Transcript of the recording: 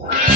you.